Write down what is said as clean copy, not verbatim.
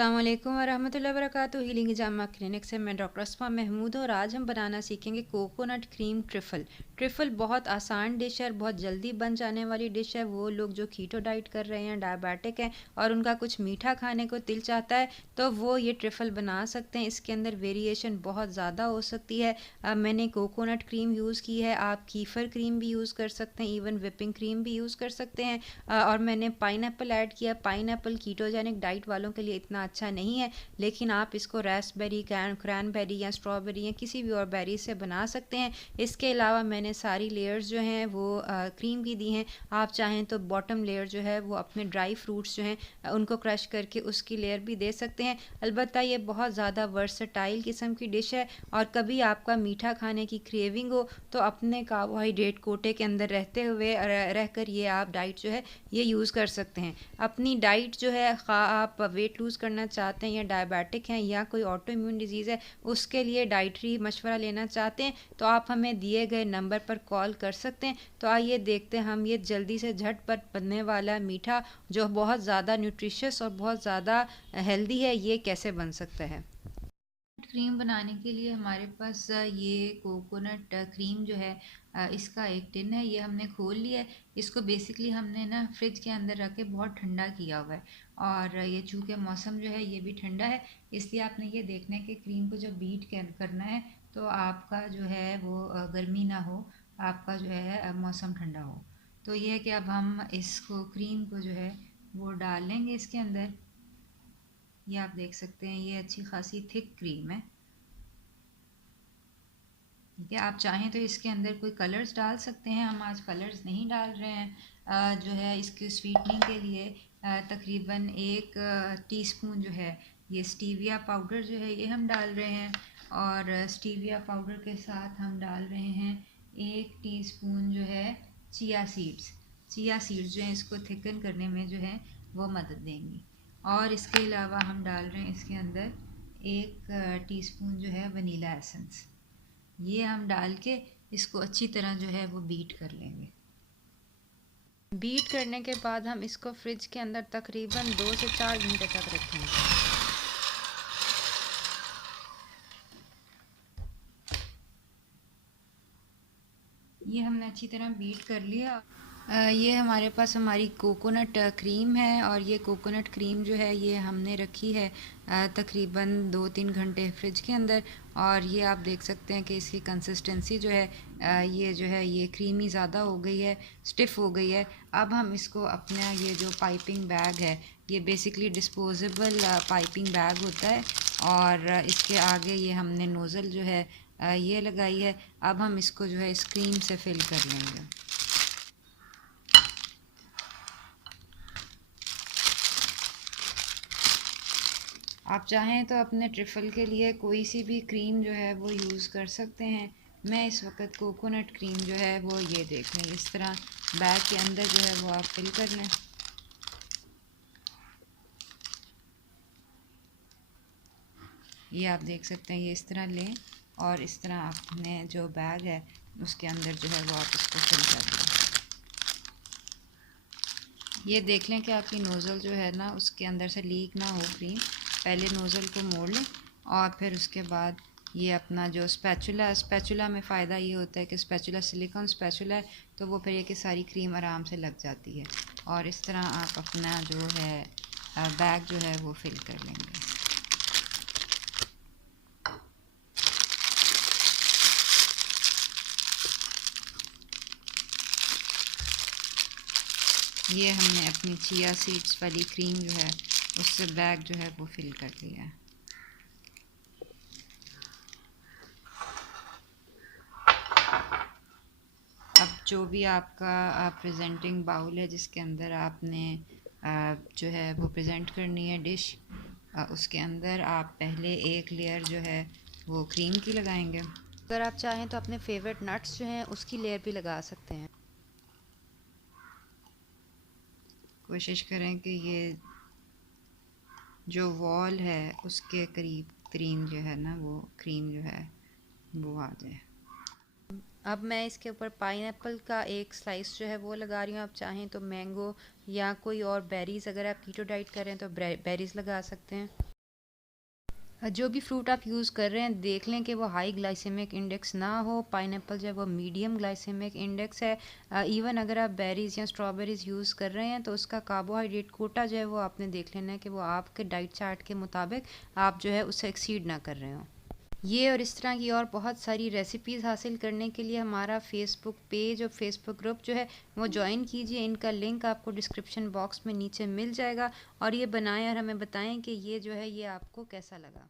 अस्सलाम वालेकुम वरहमतुल्लाहि वबरकातुहू। हीलिंग जामा क्लिनिक से मैं डॉक्टर अस्मा महमूद और आज हम बनाना सीखेंगे कोकोनट क्रीम ट्रिफल। ट्रिफल बहुत आसान डिश है और बहुत जल्दी बन जाने वाली डिश है। वो लोग जो कीटो डाइट कर रहे हैं, डायबिटिक हैं और उनका कुछ मीठा खाने को दिल चाहता है तो वो ये ट्रिफल बना सकते हैं। इसके अंदर वेरिएशन बहुत ज़्यादा हो सकती है। मैंने कोकोनट क्रीम यूज़ की है, आप कीफ़र क्रीम भी यूज़ कर सकते हैं, इवन विपिंग क्रीम भी यूज़ कर सकते हैं। और मैंने पाइनएप्पल ऐड किया। पाइनएप्पल कीटोजेनिक डाइट वालों के लिए इतना अच्छा नहीं है, लेकिन आप इसको रास्पबेरी, क्रैनबेरी या स्ट्रॉबेरी या किसी भी और बेरी से बना सकते हैं। इसके अलावा मैंने सारी लेयर्स जो हैं वो क्रीम की दी हैं। आप चाहें तो बॉटम लेयर जो है वो अपने ड्राई फ्रूट्स जो हैं उनको क्रश करके उसकी लेयर भी दे सकते हैं। अलबत्ता ये बहुत ज़्यादा वर्सटाइल किस्म की डिश है और कभी आपका मीठा खाने की क्रेविंग हो तो अपने कार्बोहाइड्रेट कोटे के अंदर रहते हुए रहकर ये आप डाइट जो है ये यूज़ कर सकते हैं। अपनी डाइट जो है, खा आप वेट लूज़ करना चाहते हैं या डायबिटिक हैं या कोई ऑटो इम्यून डिजीज़ है, उसके लिए डाइटरी मशवरा लेना चाहते हैं तो आप हमें दिए गए नंबर पर कॉल कर सकते हैं। तो आइए देखते हैं हम ये जल्दी से झटपट बनने वाला मीठा जो बहुत ज़्यादा न्यूट्रिशियस और बहुत ज़्यादा हेल्दी है, ये कैसे बन सकता है। क्रीम बनाने के लिए हमारे पास ये कोकोनट क्रीम जो है इसका एक टिन है, ये हमने खोल लिया है। इसको बेसिकली हमने ना फ्रिज के अंदर रख के बहुत ठंडा किया हुआ है और ये चूँकि मौसम जो है ये भी ठंडा है, इसलिए आपने ये देखना है कि क्रीम को जब बीट करना है तो आपका जो है वो गर्मी ना हो, आपका जो है मौसम ठंडा हो। तो ये है कि अब हम इसको क्रीम को जो है वो डाल लेंगे इसके अंदर। ये आप देख सकते हैं ये अच्छी खासी थिक क्रीम है। ठीक है, आप चाहें तो इसके अंदर कोई कलर्स डाल सकते हैं, हम आज कलर्स नहीं डाल रहे हैं। जो है इसकी स्वीटनिंग के लिए तकरीबन 1 टीस्पून जो है ये स्टीविया पाउडर जो है ये हम डाल रहे हैं और स्टीविया पाउडर के साथ हम डाल रहे हैं 1 टीस्पून जो है चिया सीड्स। चिया सीड्स जो है इसको थिकन करने में जो है वो मदद देंगी। और इसके अलावा हम डाल रहे हैं इसके अंदर 1 टीस्पून जो है वनीला एसेंस। ये हम डाल के इसको अच्छी तरह जो है वो बीट कर लेंगे। बीट करने के बाद हम इसको फ्रिज के अंदर तकरीबन 2 से 4 घंटे तक रखेंगे। ये हमने अच्छी तरह बीट कर लिया। ये हमारे पास हमारी कोकोनट क्रीम है और ये कोकोनट क्रीम जो है ये हमने रखी है तकरीबन 2-3 घंटे फ्रिज के अंदर और ये आप देख सकते हैं कि इसकी कंसिस्टेंसी जो है ये जो है ये क्रीमी ज़्यादा हो गई है, स्टिफ़ हो गई है। अब हम इसको अपना ये जो पाइपिंग बैग है, ये बेसिकली डिस्पोजेबल पाइपिंग बैग होता है और इसके आगे ये हमने नोज़ल जो है ये लगाई है। अब हम इसको जो है इस क्रीम से फिल कर लेंगे। आप चाहें तो अपने ट्रिफल के लिए कोई सी भी क्रीम जो है वो यूज़ कर सकते हैं। मैं इस वक्त कोकोनट क्रीम जो है वो ये देख लें इस तरह बैग के अंदर जो है वो आप फिल कर लें। ये आप देख सकते हैं ये इस तरह लें और इस तरह अपने जो बैग है उसके अंदर जो है वो आप इसको फिल कर लें। ये देख लें कि आपकी नोज़ल जो है ना उसके अंदर से लीक ना हो क्रीम। पहले नोज़ल को मोड़ लें और फिर उसके बाद ये अपना जो स्पैचुला में फ़ायदा ये होता है कि स्पैचुला सिलिकॉन स्पैचुला है तो वो फिर ये कि सारी क्रीम आराम से लग जाती है और इस तरह आप अपना जो है बैग जो है वो फिल कर लेंगे। ये हमने अपनी चिया सीड्स वाली क्रीम जो है उससे बैग जो है वो फिल कर लिया है। अब जो भी आपका प्रेजेंटिंग बाउल है जिसके अंदर आपने जो है वो प्रेजेंट करनी है डिश, उसके अंदर आप पहले एक लेयर जो है वो क्रीम की लगाएंगे। अगर आप चाहें तो अपने फेवरेट नट्स जो हैं उसकी लेयर भी लगा सकते हैं। कोशिश करें कि ये जो वॉल है उसके करीब तरीन जो है ना वो क्रीम जो है वो आ जाए। अब मैं इसके ऊपर पाइनएप्पल का एक स्लाइस जो है वो लगा रही हूँ। आप चाहें तो मैंगो या कोई और बेरीज़, अगर आप कीटो डाइट करें तो बेरीज़ लगा सकते हैं। जो भी फ्रूट आप यूज़ कर रहे हैं देख लें कि वो हाई ग्लाइसेमिक इंडेक्स ना हो। पाइनएप्पल जो है वो मीडियम ग्लाइसेमिक इंडेक्स है। इवन अगर आप बेरीज़ या स्ट्रॉबेरीज़ यूज़ कर रहे हैं तो उसका कार्बोहाइड्रेट कोटा जो है वो आपने देख लेना है कि वो आपके डाइट चार्ट के मुताबिक आप जो है उससे एक्सीड ना कर रहे हो। ये और इस तरह की और बहुत सारी रेसिपीज़ हासिल करने के लिए हमारा फेसबुक पेज और फेसबुक ग्रुप जो है वो ज्वाइन कीजिए। इनका लिंक आपको डिस्क्रिप्शन बॉक्स में नीचे मिल जाएगा। और ये बनाएं और हमें बताएं कि ये जो है ये आपको कैसा लगा।